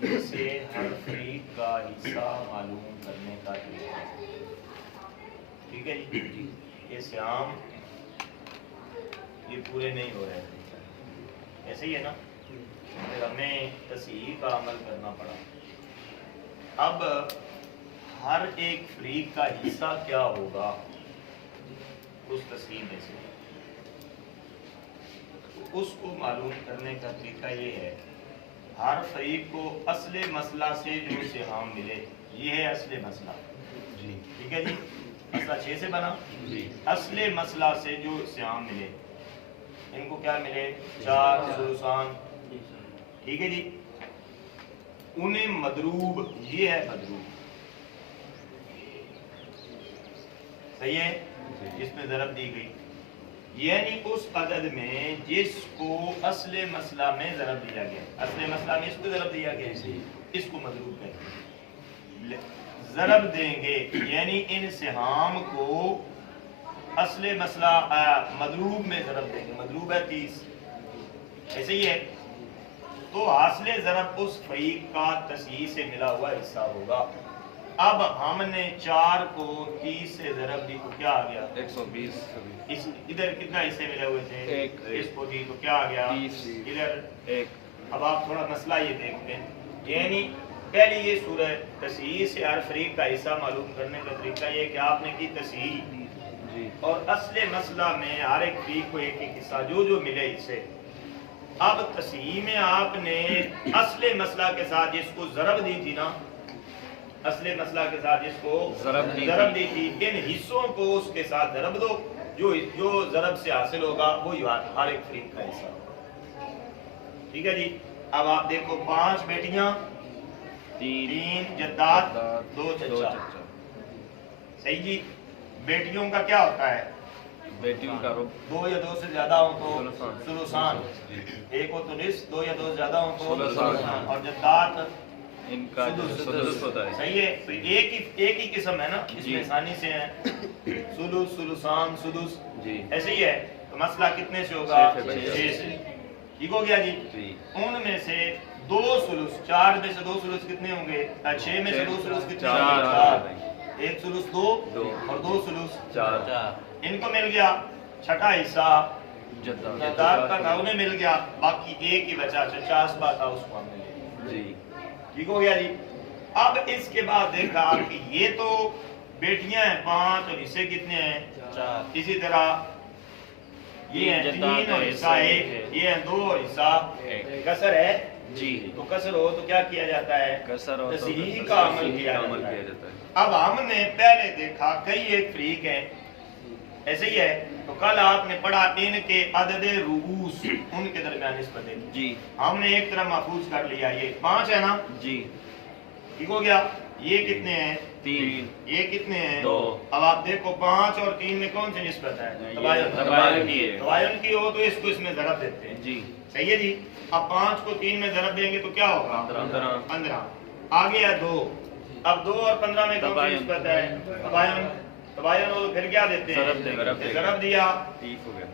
से हर फरीक का हिस्सा मालूम करने का तरीका। ठीक है जी, ये श्याम ये पूरे नहीं हो रहे थे, ऐसे ही है ना, फिर हमें तस्हीह का अमल करना पड़ा। अब हर एक फरीक का हिस्सा क्या होगा उस तस्हीह में से, तो उसको मालूम करने का तरीका ये है, हर फरीक को असले मसला से जो सिहाम मिले, ये है असले मसला जी। ठीक है जी, मसला 6 से बना जी। असले मसला से जो सिहाम मिले, इनको क्या मिले, 4 सुलसान। ठीक है जी, उन्हें मदरूब, ये है मदरूब, सही है, इसमें ज़रब दी गई, यानी उस अदद में जिसको असले मसला में ज़रब दिया गया, असले मसला में इसको ज़रब दिया गया, इसको मदरूब कहते हैं। ज़रब देंगे यानी इन सिहाम को असले मसला मदरूब में ज़रब देंगे, मदरूब है 30, ऐसे ही है, तो हासिल ज़रब उस फरीक का तस्हीह से मिला हुआ हिस्सा होगा। अब हमने 4 को 30 से ज़रब दी तो क्या आ गया, 120। इस इधर कितना हिस्से मिले हुए थे, एक। इसको दी तो क्या आ गया, 30, इधर 1। अब आप थोड़ा मसला ये देखते हैं, यानी पहले ये सूरह तस्हीह से हर फरीक का हिस्सा मालूम करने का तरीका ये कि आपने की तस्हीह और असले मसला में हर एक फरीक को एक एक हिस्सा जो जो मिले इससे। अब तस्हीह में आपने असले मसला के साथ जिसको ज़रब दी थी ना, असले मसला के साथ जिसको ज़रब दी थी, इन हिस्सों को उसके साथ ज़रब दो, जो ज़रब से हासिल होगा वो हर एक फरीक का हिस्सा। ठीक है जी, अब आप देखो 5 बेटियां, 3 जद्दाद, 2 चचा, सही जी। बेटियों का क्या होता है, बेटियों का 2 या 2 से ज्यादा हो तो सुलसान, 1 हो तो निस्फ, 2 या 2 से ज्यादा हो तो सुलसान, और जद्दाद इनका सुदुस होता है, सही है। तो एक ही किस्म है ना, इसमें आसानी से है, सुलुस, सुलसान, सुदुस जी, ऐसे ही है। तो मसला कितने से होगा, 6 से। ठीक हो गया जी। उनमें से 2 सुलुस, 4 में से 2 सुलुस कितने होंगे, 6 में से 2 सुलुस कितने होंगे, 4, 1 सुलुस 2 और 2 सुलुस 4, इनको मिल गया। छठा हिस्सा जद्दाद का था, उन्हें मिल गया, बाकी एक ही बचा, चचा असबा था, उसको हमने ले लिया जी। ठीक हो गया जी। अब इसके बाद देखा कि ये तो बेटियां हैं 5 और हिस्से कितने हैं 4, इसी तरह ये है 3 और हिस्सा 1, ये है 2 और हिस्सा 1, कसर है जी। तो कसर हो तो क्या किया जाता है, कसर हो तो तस्हीह का अमल किया जाता है। अब हमने पहले देखा कई एक फरीक है, ऐसे ही है, तो कल आपने पढ़ा इनके अददे रूस, उनके दरमियान निस्बत जी, हमने एक तरह महफूज कर लिया, ये 5 है ना जी। ठीक हो गया, ये कितने हैं 3, ये कितने हैं 2। अब आप देखो 5 और 3 में कौन सी निस्बत है, तबायुन की हो तो इसको इसमें ज़रब देते हैं जी, सही है जी। अब 5 को 3 में ज़रब देंगे तो क्या होगा 15, आ गया 2। अब 2 और 15 में कौन सी निस्बत है, तबायुन हो तो फिर क्या देते हैं, ज़रब दिया, 30 हो गया,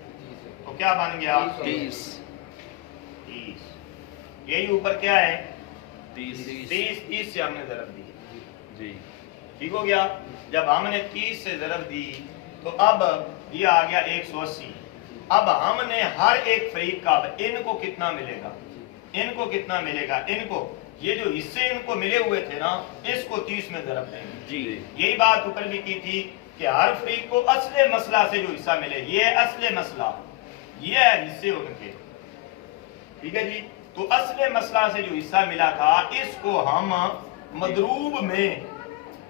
तो क्या बन गया 30। यही ऊपर क्या है 30 से हमने ज़रब दी जी। ठीक हो गया, जब हमने 30 से ज़रब दी तो अब ये आ गया 180। अब हमने हर एक फरीक का इनको कितना मिलेगा, इनको कितना मिलेगा, इनको ये जो हिस्से इनको मिले हुए थे ना, इसको 30 में ज़रब देंगे जी। यही बात ऊपर भी की थी कि हर फरीक को असले मसला से जो हिस्सा मिले, ये असले मसला, ये है हिस्से उनके। ठीक है जी, तो असले मसला से जो हिस्सा मिला था इसको हम मदरूब में,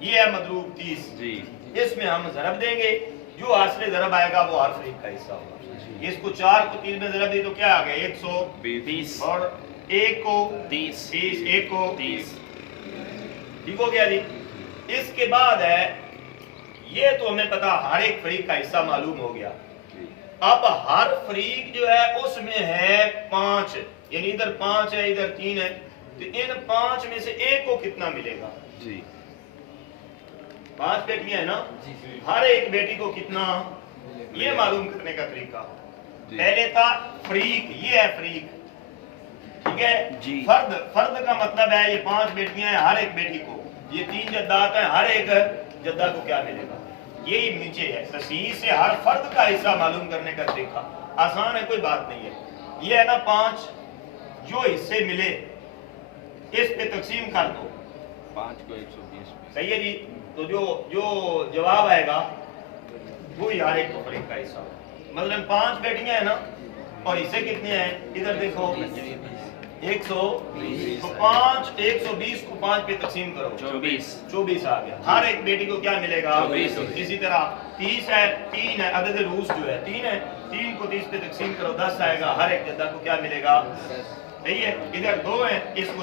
ये है मदरूब 30 जी, इसमें हम ज़रब देंगे, जो असले ज़रब आएगा वो हर फरीक का हिस्सा होगा। इसको 4 को 3 में ज़रब दी तो क्या आ गया 120 और 1 को 30, 1 को 30। ठीक हो गया जी। इसके बाद है, ये तो हमें पता हर एक फरीक का हिस्सा मालूम हो गया। अब हर फरीक जो है उसमें है 5, यानी इधर 5 है इधर 3 है, तो इन 5 में से 1 को कितना मिलेगा जी। 5 बेटियां है ना, हर एक बेटी को कितना, ये मालूम करने का तरीका। पहले था फरीक, ये है फरीक, ठीक है जी। फर्द फर्द का मतलब है ये 5 बेटियां हैं, हर एक बेटी को, ये 3 जद्दात हैं, हर एक जद्दा को क्या मिलेगा, यही नीचे है। तस्हीह से हर फर्द का हिस्सा मालूम करने का तरीका आसान है, कोई बात नहीं है। ये है ना 5 जो हिस्से मिले इस पे तकसीम कर दो, 5 को 120 में। सही है जी। तो जो जो जवाब आएगा वो यार एक फरीक का हिस्सा, मतलब 5 बेटियां हैं ना, और हिस्से कितने हैं इधर देखो 120, तो 120 को 5 पे तकसीम करो 24 आ गया। हर एक बेटी को क्या मिलेगा 24। इसी तरह 30 है, 3 है, अदद रूस जो है 3 है, 3 को 30 पे तकसीम करो 10 आएगा। हर एक जद्दा को क्या मिलेगा, सही है। इधर 2 है, इसको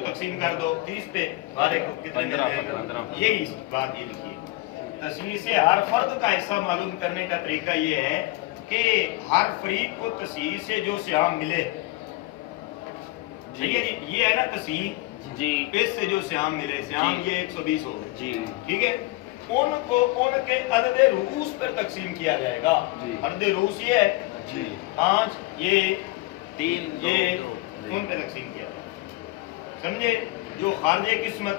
तकसीम कर दो 30 पे, हर एक को कितने मिलेगा, यही बात ये लिखिए। तस्हीह से हर फर्द का हिस्सा मालूम करने का तरीका ये है कि हर फरीक को तस्हीह से जो सियाम मिले, ठीक है जी, ये है ना तस्हीह जी, इससे जो सियाम मिले, सियाम जी। ये 120 हो गए, जी, ठीक है। उनको उनके अदद रूस पर तकसीम किया जाएगा। जी। अदद रूस ये है जी, 5, ये 3, ये 2, उन पे तकसीम किया जाएगा, समझे। जो खारिज किस्मत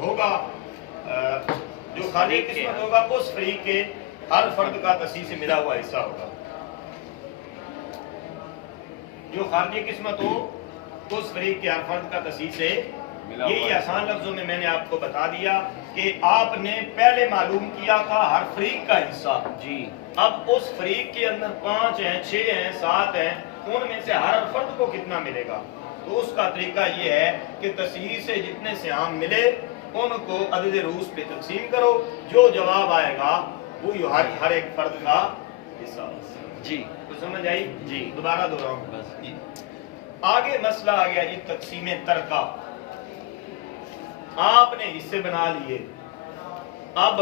होगा, जो खारिज किस्मत होगा उस फरीक के हर फर्द का तस्हीह से मिला हुआ हिस्सा होगा। जो खारिज किस्मत हो उस फरीक के हर फर्द का तस्हीह से, यही आसान लफ्जों में मैंने आपको बता दिया कि आपने पहले मालूम किया था हर फरीक का हिस्सा जी। अब उस फरीक के अंदर 5 हैं, 6 हैं, 7 हैं, उनमें से हर फर्द को कितना मिलेगा। तो उसका तरीका ये है कि तस्हीह से जितने सियाम मिले उनको अदद रूस पे तकसीम करो, जो जवाब आएगा वो हर एक फर्द का हिस्सा जी। तो समझ आई जी। दोबारा दोहराऊं बस जी। आगे मसला आ गया जी तकसीम तरका। आपने हिस्से बना लिए, अब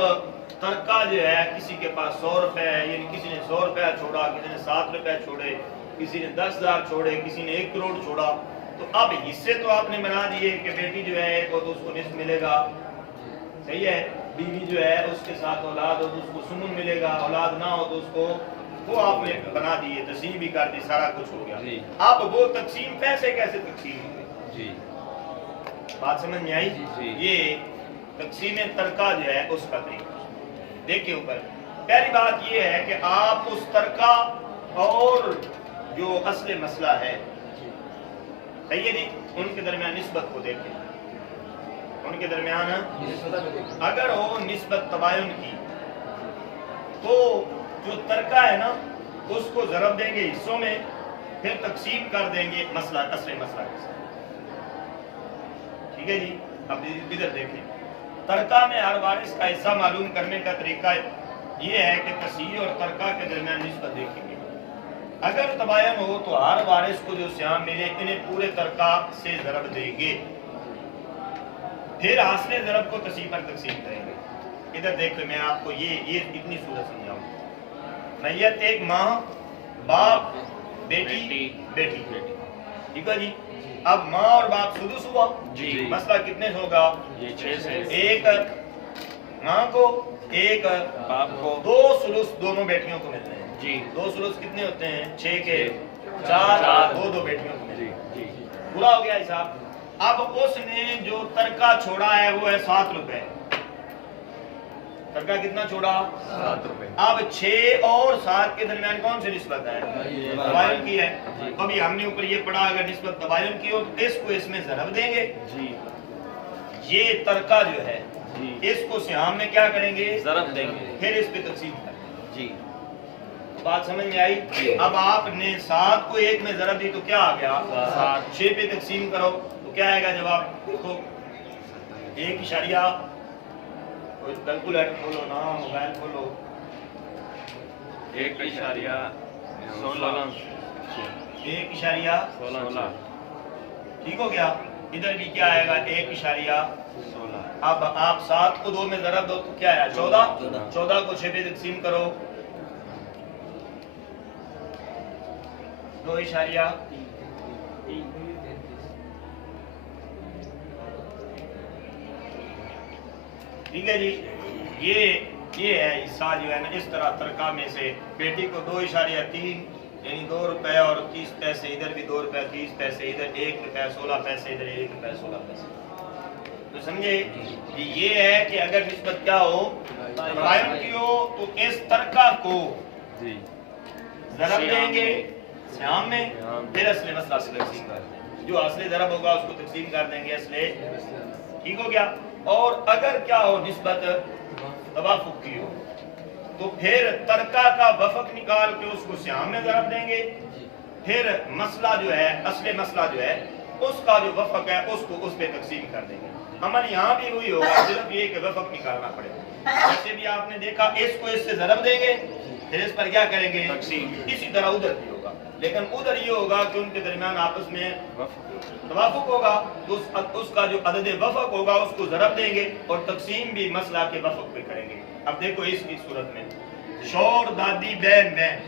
तरका जो है किसी के पास 100 रुपए है, यानी किसी ने 100 रुपया छोड़ा, किसी ने 7 रुपए छोड़े, किसी ने 10,000 छोड़े, किसी ने 1 करोड़ छोड़ा। तो अब हिस्से तो आपने बना दिए कि बेटी जो है एक हो तो उसको निस्फ मिलेगा, सही है। बीवी जो है उसके साथ औलाद हो तो उसको सुमुन मिलेगा, औलाद ना हो तो उसको, वो आपने बना दिए, तकसीम भी कर दी, सारा कुछ हो गया। जी। अब वो तकसीम पैसे कैसे तकसीम होगी, जी, बात समझ में आई। जी। ये तकसीम तरका जो है उसका तरीका देखिए ऊपर। पहली बात ये है कि आप उस तरका और जो असले मसला है, सही है जी, उनके दरमियान निस्बत को देखें। उनके दरमियान अगर हो निस्बत तबायुन की, तो जो तरका है ना उसको ज़रब देंगे हिस्सों में, फिर तकसीम कर देंगे मसला असले मसला के साथ, ठीक है जी। अब इधर देखें, तरका में हर वारिस का हिस्सा मालूम करने का तरीका ये है कि तस्हीह और तरका के दरमियान निस्बत देखेंगे। अगर तबायन हो तो हर वारिस को जो सियाम मिले इन्हें पूरे तरका से ज़रब देंगे, फिर हासिल ज़रब को तस्हीह पर तकसीम करेंगे। इधर देखो मैं आपको ये इतनी सूरत समझाऊँ। मैयत एक माँ, बाप, बेटी, बेटी, ठीक है जी। अब माँ और बाप सुदुस हुआ जी। मसला कितने से होगा, ये 6 से, एक माँ को, एक बाप को, 2 सुलुस दोनों बेटियों को मिलते हैं जी। 2 सुलुस कितने होते हैं, 6 के 4, 2 बेटियों को मिलते जी, हैं। जी, पूरा हो गया हिसाब। अब उसने जो तरका छोड़ा है वो है 7 रुपए। तरका कितना छोड़ा, 7 रुपए। अब 6 और 7 के दरमियान कौन सी निस्बत है, तबायुन की है। तो अभी हमने ऊपर ये पढ़ा, अगर निस्बत तबायुन की हो तो इसको इसमें ज़रब देंगे। जी, ये तरका जो है जी, इसको सियाम में क्या करेंगे, ज़रब देंगे। फिर इस पे तकसीम करेंगे। जी, बात समझ में आई। अब आपने 7 को 1 में ज़रब दी तो क्या आ गया, 7। 6 पे तकसीम करो तो क्या आएगा जवाब, देखो 1 कोई कैलकुलेटर खोलो ना, मोबाइल खोलो, 1.16 1.16 ठीक हो गया। इधर भी क्या आएगा, 1.16। अब आप 7 को 2 में ज़रब दो तो क्या आया, 14। 14 को 6 पे तकसीम करो, 2.3। ठीक है जी। ये है हिस्सा जो है ना, इस तरह तरका में से बेटी को 2.3, यानी 2 रुपए और 30 पैसे, इधर भी 2 रुपए 30 पैसे, इधर 1 रुपया 16 पैसे, इधर 1 रुपया 16 पैसे। तो समझे कि ये है कि अगर निस्बत क्या हो, तबायुन की हो, तो इस तरका को जी ज़रब देंगे सियाम में, फिर असले मसला से तकसीम कर देंगे। जो असले ज़रब होगा उसको तकसीम कर देंगे असले, ठीक हो गया। और अगर क्या हो निस्बत तवाफुक की हो, तो फिर तरका का वफक निकाल के उसको सियाम में ज़रब देंगे, फिर मसला जो है, असले मसला जो है, उसका जो वफक है उसको उस पे तकसीम कर देंगे। अमल यहाँ भी हुई होगा, सिर्फ ये कि वफक निकालना पड़ेगा। जैसे भी आपने देखा, इसको इससे ज़रब देंगे, फिर इस पर क्या करेंगे तकसीम। इसी तरह उधर भी होगा, लेकिन उधर ये होगा कि उनके दरमियान आपस में तवाफुक होगा, तो उसका जो अदद वफक होगा उसको ज़रब देंगे और तकसीम भी मसला के वफक पे करेंगे। अब देखो इसकी सूरत में शौर दादी बहन बहन,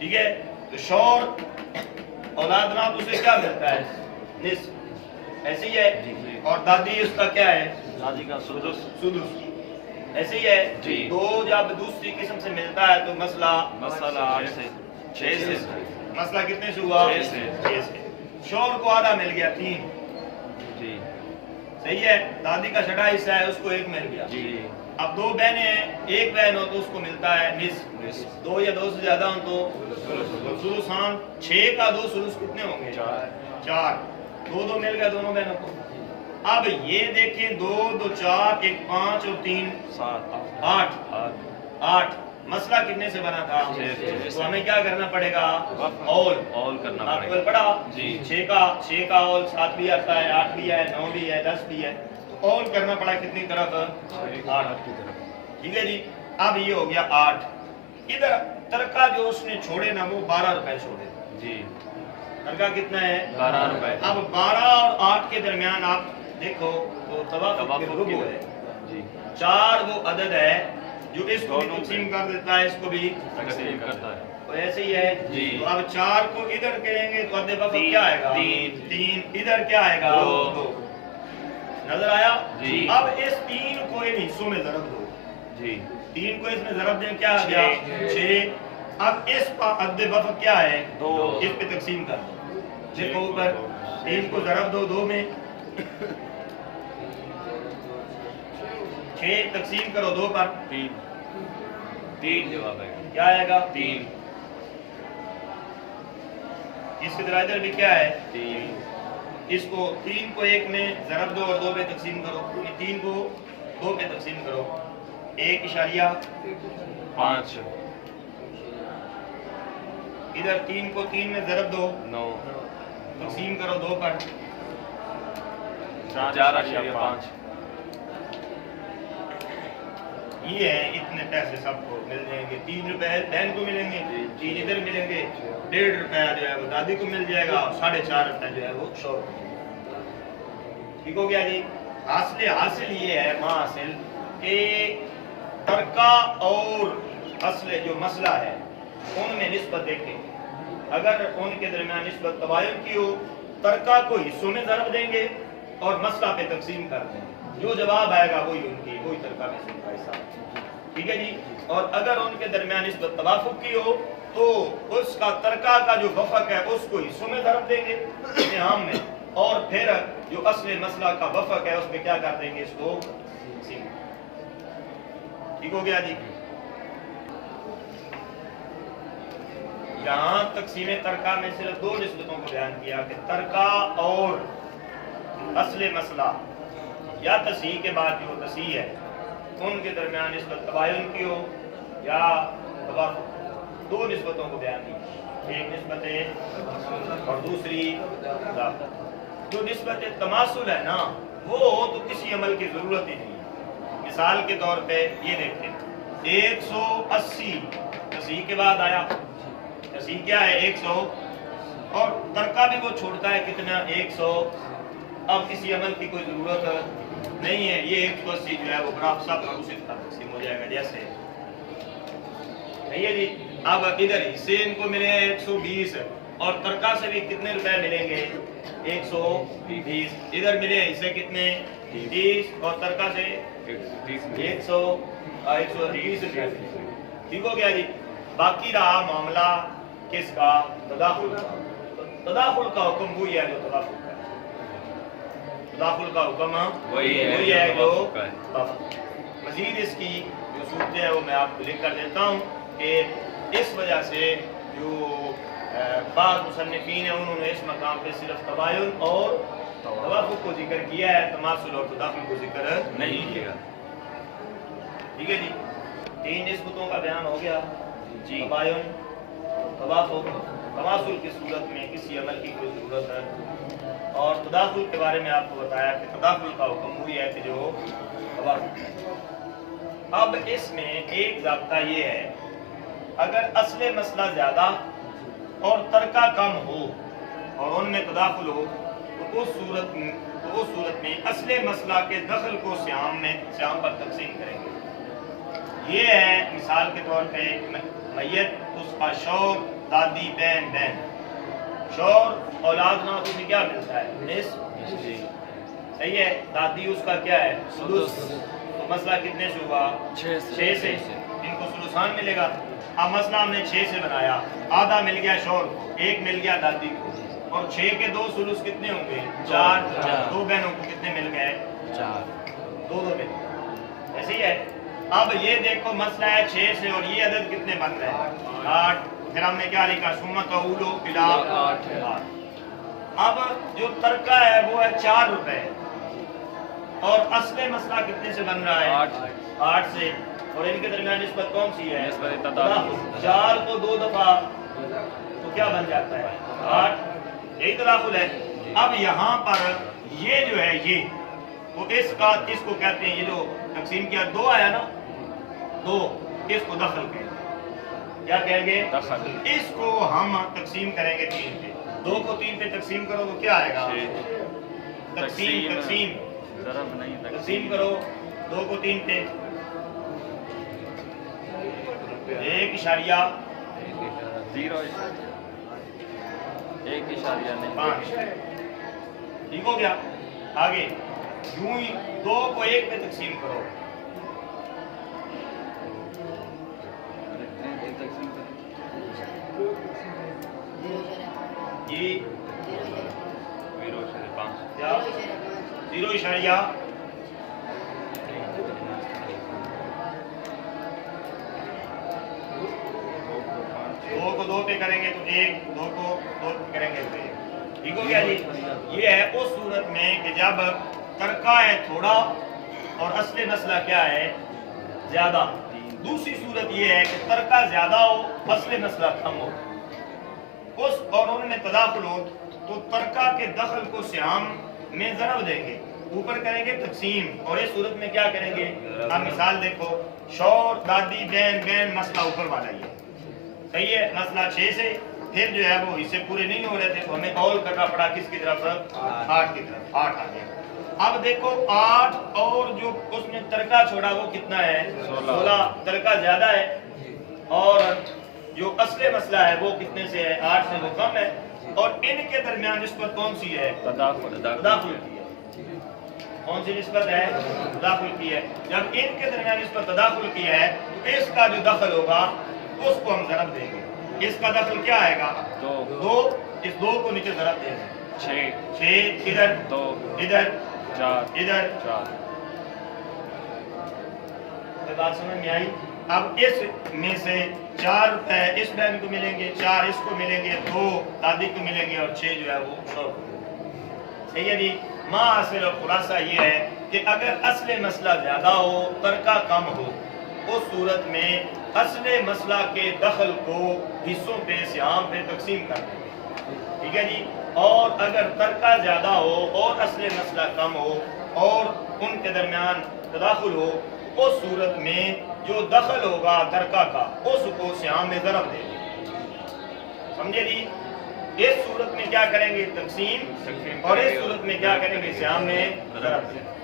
ठीक है, तो शौर औलाद ना तो उसे क्या मिलता है निस, ऐसे ही है, और दादी उसका क्या है दादी का सुदुस सुदुस, ऐसे ही है जी। दो जब दूसरी किस्म से मिलता है तो मसला मसाला 8 से 6 से मसला कितने से हुआ 6 से। 6 से। शौर को आधा मिल गया 3, जी सही है, दादी का छठा हिस्सा है उसको 1 मिल गया। जी अब 2 बहनें हैं, 1 बहन हो तो उसको मिलता है निस, 2 या 2 से ज्यादा हो तो सुलुसान, 6 का 2 सुलुस कितने होंगे 4, 2 मिल गया दोनों बहनों को। अब ये देखें 2 2 4 1 5 और 3 7 8, मसला कितने से बना था, तो हमें क्या करना पड़ेगा ऑल करना आपको पड़ेगा पड़ा जी। 6 का ऑल 7 भी आता है, 8 भी है, 9 भी है, 10 भी है, तो ऑल करना पड़ा कितनी तरफ 8 की तरफ, ठीक है जी। अब ये हो गया 8, इधर तरका जो उसने छोड़े ना वो 12 रुपए छोड़े, जी तरका कितना है 12 रुपए। अब 12 और 8 के दरमियान आप देखो तो तवाफुक के रुबु है, जी 4 वो अदद है जो इसको भी दोनों तकसीम कर देता है, इसको भी तकसीम करता है तो ऐसे ही है जी। तो अब 4 को इधर करेंगे तो अदद वफक तीन, क्या आएगा तीन। 3, इधर क्या आएगा दो। 2, नजर आया जी। अब इस 3 को इन हिस्सों में ज़रब दो, जी 3 को इसमें ज़रब दें क्या आ गया 6। अब इस का अदद वफक क्या है 2, इस पे तकसीम कर दो, देखो ऊपर 3 को ज़रब दो 2 में, 6 तकसीम करो 2 पर, 3 जवाब है क्या आएगा 3 इसके तरह इधर भी क्या है 3 इसको 3 को 1 में ज़रब दो और 2 पे तकसीम करो, 3 को 2 पे तकसीम करो, 1.5, 5 इधर 3 को 3 में ज़रब दो 9 तकसीम करो 2 पर, 4.5 ये है इतने पैसे सबको मिल जाएंगे, 3 रुपए बहन को मिलेंगे, 3 इधर मिलेंगे, 1.5 रुपया जो है वो दादी को मिल जाएगा, 4.5 रुपया जो है वो शौहर को मिलेगा। ठीक हो गया जी। हासिल ये है हासिल कि तरका और असले जो मसला है उनमें निस्बत देखें, अगर उनके दरमियान निस्बत तबायुन की हो, तरका को हिस्सों में ज़रब देंगे और मसला पे तकसीम कर देंगे, जो जवाब आएगा वही तरका में से उनका हिस्सा, ठीक है जी। और अगर उनके दरमियान निस्बत तवाफुक की हो तो उसका तरका का जो वफक है उसको हिस्सों में ज़रब देंगे इनाम में, और फिर जो असले मसला का वफक है उसमें क्या कर देंगे इसको तकसीम। ठीक हो गया जी। यहाँ तकसीम तरका में सिर्फ 2 निस्बतों को बयान किया कि तरका और असले मसला या तस्हीह के बाद जो तस्हीह है उनके दरमियान निस्बत तबायुन की हो या तवाफुक, 2 निस्बतों को बयान की, एक निस्बत और दूसरी जो निस्बत तमासुल है ना वो तो किसी अमल की ज़रूरत ही नहीं। मिसाल के तौर पे ये देखें 180 तस्हीह के बाद आया, तस्हीह क्या है 100 और तरका भी वो छोड़ता है कितना 100, अब किसी अमल की कोई ज़रूरत नहीं है, ये 180 जो है वो बराबर सब उसी तरह तकसीम हो जाएगा जैसे नहीं है जी। अब इधर हिस्से इनको मिले 120 और तरका से भी कितने रुपए मिलेंगे 120, इधर मिले हिस्से कितने 30 और तरका से 130 रुपए। ठीक हो गया जी। बाकी रहा मामला किसका? तदाखुल का। तदाखुल का हुक्म वही है जो तदाखुल का है। तदाखुल का हुक्म वही है जो तदाखुल का है। तदाखुल। मजीद इसकी जो सूरतें हैं वो मैं आपको लिख कर देता हूँ कि इस वजह से जो बाद मुसन्निफीन है उन्होंने इस मकाम पे सिर्फ तबायुन और तवाफुक को जिक्र किया है, तमासुल और तदाखुल को जिक्र नहीं किया। ठीक है जी। 3 निस्बतों का बयान हो गया जी। तबायुन, तवाफुक, तमासुल की सूरत में किसी अमल की कोई जरूरत है, और तदाखुल के बारे में आपको बताया कि तदाखुल का हुक्म हुई है कि जो तवाफुक है। अब इसमें एक ज़ाब्ता ये है, अगर असले मसला ज़्यादा और तरका कम हो और उनमें तदाखुल हो तो उस सूरत में असले मसला के दखल को श्याम पर तकसीम करेंगे। ये है मिसाल के तौर पे मैयत, उसका शौर, दादी, बहन, शौर औलाद ना तो क्या मिलता है? निस्फ। सही है। दादी उसका क्या है? सुलुस। तो मसला कितने से हुआ? 6 से। इनको सुलुसान मिलेगा। अब मसला हमने 6 से बनाया, आधा मिल गया शौर को, 1 मिल गया दादी को, और 6 के 2 सुलुस कितने होंगे? 4। 2 बहनों को कितने मिल गए? 4। 2 मिल गए। ऐसे ही है। अब ये देखो मसला है 6 से और ये अदद कितने बन रहे हैं? 8। फिर हमने क्या लिखा? सुम्मत अऊलो इला 8। अब जो तरका है वो है 4 रुपए, और असले मसला कितने से बन रहा है? 8 से। और इनके दरमियान निस्बत कौन सी है? 4 को 2 दफा तो क्या बन जाता है? 8। यही तदाखुल है। अब यहाँ पर ये जो है ये तो इसको कहते हैं, ये जो तकसीम किया 2 आया ना, 2, इसको दखल कहेंगे। क्या कहेंगे? दखल। इसको हम तकसीम करेंगे 3 पे। 2 को 3 पे तकसीम करो तो क्या आएगा? तकसीम तकसीम करो 2 को 3 पे, 1.0 5। ठीक हो गया। आगे यूं ही 2 को 1 पे तकसीम करो, ये 0.0 2 को 2 पे करेंगे तो 1, 2 को 2 पे करेंगे तो 1। ठीक हो गया जी। ये है उस सूरत में कि जब तरका है थोड़ा और असले मसला क्या है? ज्यादा। दूसरी सूरत ये है कि तरका ज्यादा हो, असले मसला कम हो, उस और उनमें तदाखुल हो तो तरका के दखल को श्याम में ज़रब देंगे, ऊपर करेंगे तकसीम, और इस सूरत में क्या करेंगे? अब मिसाल देखो, शौर, दादी, बहन, मसला ऊपर वाला ही है। सही है। मसला 6 से, फिर जो है वो हिस्से पूरे नहीं हो रहे थे तो हमें ऑल करना पड़ा किसकी तरफ? 8 की तरफ। 8 आ गया। अब देखो 8 और जो उसने तरका छोड़ा वो कितना है? 16। तरका ज्यादा है और जो असले मसला है वो कितने से है? 8 से, वो कम है, और इनके दरमियान निस्बत कौन सी है? तदाखुल की है। कौन सी निस्बत है? तदाखुल की है। जब इनके दरमियान निस्बत तदाखुल की है तो इसका जो दखल होगा उसको हम ज़रब देंगे। इसका दखल क्या आएगा? 2। इस 2 को नीचे ज़रब देंगे। 6 इधर, 2 इधर, 4 इधर, 4। बात समझ में आई? अब इस में से 4 रुपए इस बहन को मिलेंगे, 4 इसको मिलेंगे, 2 दादी को मिलेंगे, और 6 जो है वो शौहर को। सही है जी। मां हासिल और खुलासा ये है कि अगर असले मसला ज्यादा हो, तरका कम हो, उस सूरत में असले मसला के दखल को हिस्सों पे, श्याम पे तकसीम कर देंगे। ठीक है जी। और अगर तरका ज्यादा हो और असले मसला कम हो और उनके दरमियान तदाखुल हो, उस सूरत में जो दखल होगा तरका का उसको श्याम में ज़रब देंगे। समझे जी? इस सूरत में क्या करेंगे? तकसीम, और इस सूरत में क्या करेंगे? श्याम में ज़रब देंगे।